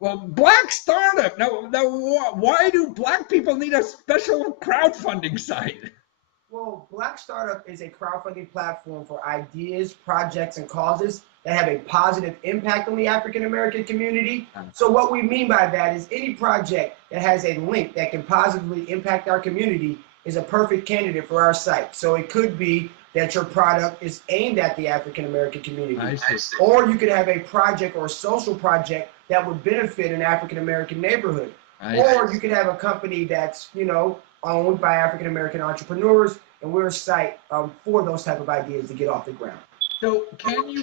Well, black startup. Now, why do black people need a special crowdfunding site? Well, Black Startup is a crowdfunding platform for ideas, projects, and causes that have a positive impact on the African American community. So, what we mean by that is any project that has a link that can positively impact our community is a perfect candidate for our site. So, it could be that your product is aimed at the African American community, I see. or you could have a project or a social project that would benefit an African American neighborhood, or you could have a company that's owned by African American entrepreneurs, and we're a site for those type of ideas to get off the ground. So can you?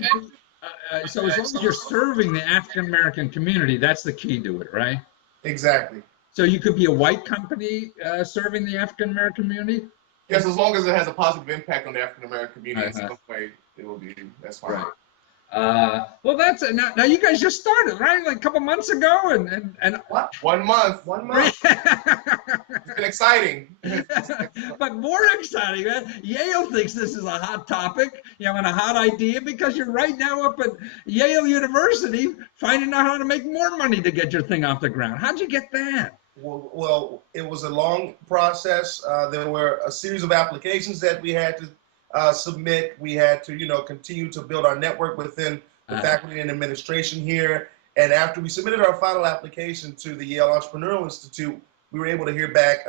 So as long as you're serving the African American community, that's the key to it, right? Exactly. So you could be a white company serving the African American community. Yes, as long as it has a positive impact on the African American community in some way, it will be. That's fine. Right. Well, that's now you guys just started, right? Like a couple months ago, and What? 1 month. 1 month. It's been exciting. But more exciting, man. Yale thinks this is a hot topic, and a hot idea because you're right now up at Yale University finding out how to make more money to get your thing off the ground. How'd you get that? Well, it was a long process. There were a series of applications that we had to submit. We had to, continue to build our network within the faculty and administration here. And after we submitted our final application to the Yale Entrepreneurial Institute, we were able to hear back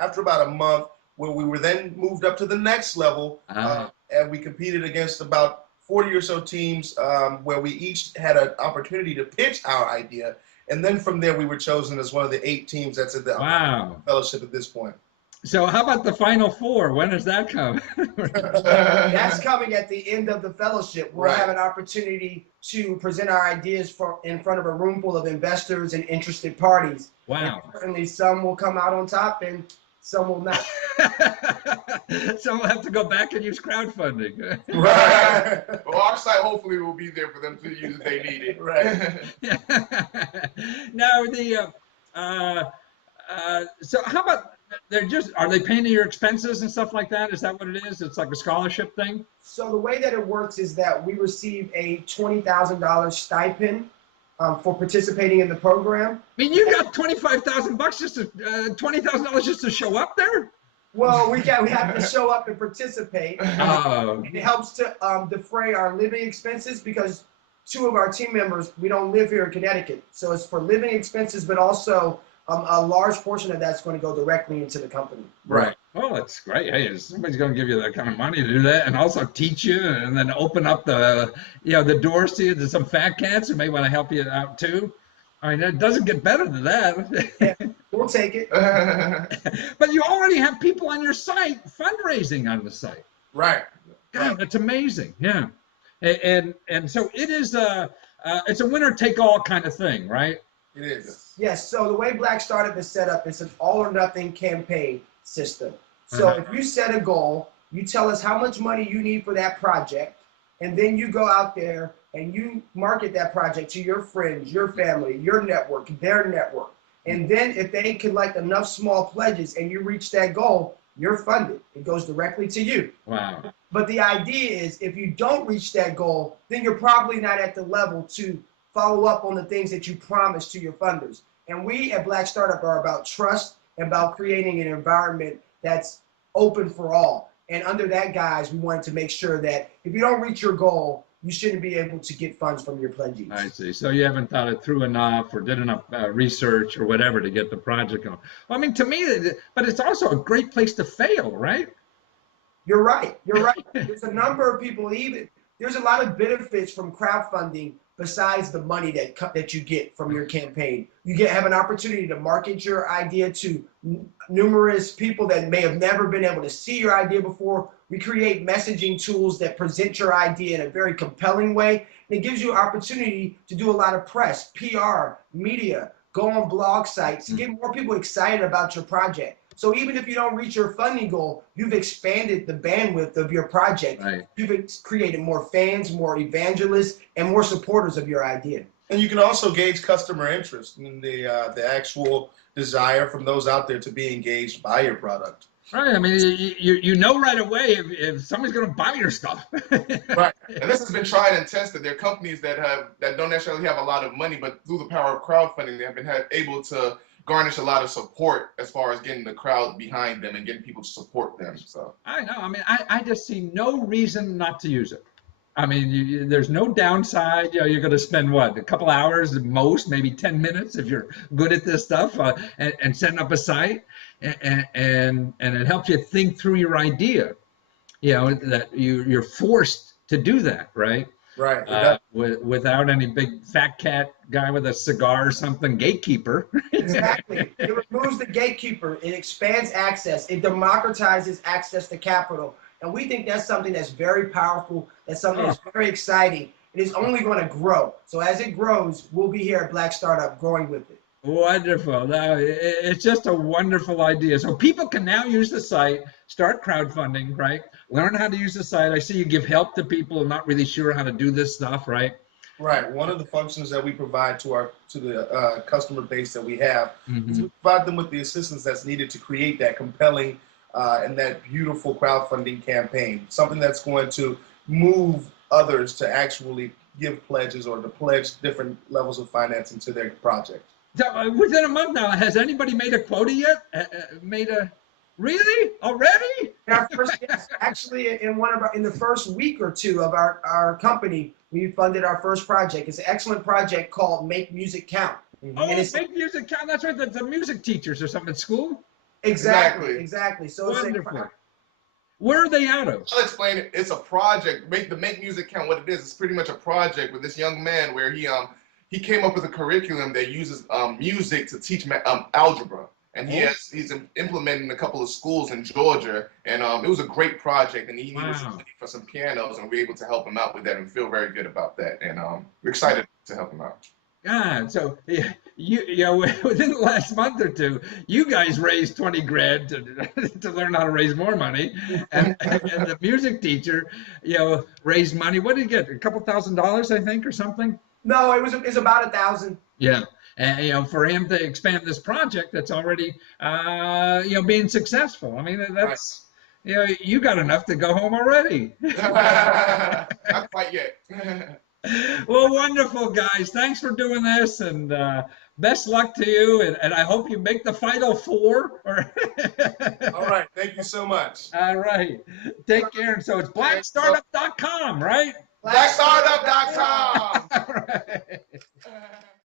after about a month, where we were then moved up to the next level. And we competed against about 40 or so teams where we each had an opportunity to pitch our idea. And then from there, we were chosen as one of the 8 teams that's at the fellowship at this point. So how about the Final Four? When does that come? That's coming at the end of the fellowship. We'll have an opportunity to present our ideas in front of a room full of investors and interested parties. Wow. And certainly some will come out on top and some will not. Some will have to go back and use crowdfunding. Right. Well, our site hopefully will be there for them to use if they need it. Right. Now, so how about, are they paying your expenses and stuff like that? Is that what it is? It's like a scholarship thing? So the way that it works is that we receive a $20,000 stipend for participating in the program. I mean, you got $25,000 just to $20,000 just to show up there? Well, we have to show up and participate. And it helps to defray our living expenses because 2 of our team members, we don't live here in Connecticut. So it's for living expenses, but also a large portion of that's going to go directly into the company. Right. Oh, that's great. Hey, somebody's going to give you that kind of money to do that, and also teach you, and then open up the doors to you to some fat cats who may want to help you out too. I mean, it doesn't get better than that. Yeah, we'll take it. But you already have people on your site fundraising on the site. Right. God, that's amazing. Yeah. And so it is it's a winner take all kind of thing, right? It is. Yes. So the way Black Startup is set up, it's an all or nothing campaign system. So if you set a goal, you tell us how much money you need for that project, and then you go out there and you market that project to your friends, your family, your network, their network. And then if they collect enough small pledges and you reach that goal, you're funded. It goes directly to you. Wow. But the idea is if you don't reach that goal, then you're probably not at the level to follow up on the things that you promised to your funders. And we at Black Startup are about trust and about creating an environment that's open for all. And under that guise, we wanted to make sure that if you don't reach your goal, you shouldn't be able to get funds from your pledgees. I see. So you haven't thought it through enough or did enough research or whatever to get the project going. Well, I mean, to me, but it's also a great place to fail, right? You're right. You're right. There's a number of people, there's a lot of benefits from crowdfunding besides the money that you get from your campaign. You have an opportunity to market your idea to numerous people that may have never been able to see your idea before. We create messaging tools that present your idea in a very compelling way. And it gives you an opportunity to do a lot of press, PR, media, go on blog sites, get more people excited about your project. So even if you don't reach your funding goal, you've expanded the bandwidth of your project. Right. You've created more fans, more evangelists, and more supporters of your idea. And you can also gauge customer interest and the actual desire from those out there to be engaged by your product. Right. I mean, you know right away if somebody's going to buy your stuff. Right. And this has been tried and tested. There are companies that don't necessarily have a lot of money, but through the power of crowdfunding, they have been able to garnish a lot of support as far as getting the crowd behind them and getting people to support them. So I know. I mean, I just see no reason not to use it. I mean, there's no downside. You know, you're going to spend what, a couple hours at most, maybe 10 minutes if you're good at this stuff, and setting up a site, and it helps you think through your idea. You know that you're forced to do that, right? right. It does. Without any big fat cat guy with a cigar or something gatekeeper. Exactly. It removes the gatekeeper. It expands access. It democratizes access to capital. And we think that's something that's very powerful. That's something that's very exciting. It is only going to grow. So as it grows, we'll be here at Black Startup growing with it. Wonderful. No, it's just a wonderful idea. So people can now use the site, start crowdfunding, right? Learn how to use the site. I see you give help to people who are not really sure how to do this stuff, right? Right. One of the functions that we provide to the customer base that we have is we provide them with the assistance that's needed to create that compelling and that beautiful crowdfunding campaign. Something that's going to move others to actually give pledges or to pledge different levels of financing to their project. So within a month now, has anybody made a quota yet? Really? Already? Our first, yes, actually, in the first week or two of our company, we funded our first project. It's an excellent project called Make Music Count. Oh, Make Music Count. That's right. The music teachers or something at school. Exactly. So wonderful. Where are they out of? I'll explain it. It's a project. Make Music Count. What it is, it's pretty much a project with this young man where he came up with a curriculum that uses music to teach algebra. And he's implementing a couple of schools in Georgia, and it was a great project. And he needed some money for some pianos, and we were able to help him out with that, and feel very good about that. And we're excited to help him out. God, so you know, within the last month or two, you guys raised 20 grand to learn how to raise more money, and the music teacher, you know, raised money. What did he get? A couple $1,000, I think, or something. No, it was about 1,000. Yeah. And, you know, for him to expand this project that's already, you know, being successful. I mean, that's, you know, you got enough to go home already. Not quite yet. Well, wonderful, guys. Thanks for doing this, and best luck to you. And I hope you make the Final Four. All right. Thank you so much. All right. Take care. So it's blackstartup.com, right? Blackstartup.com. All right.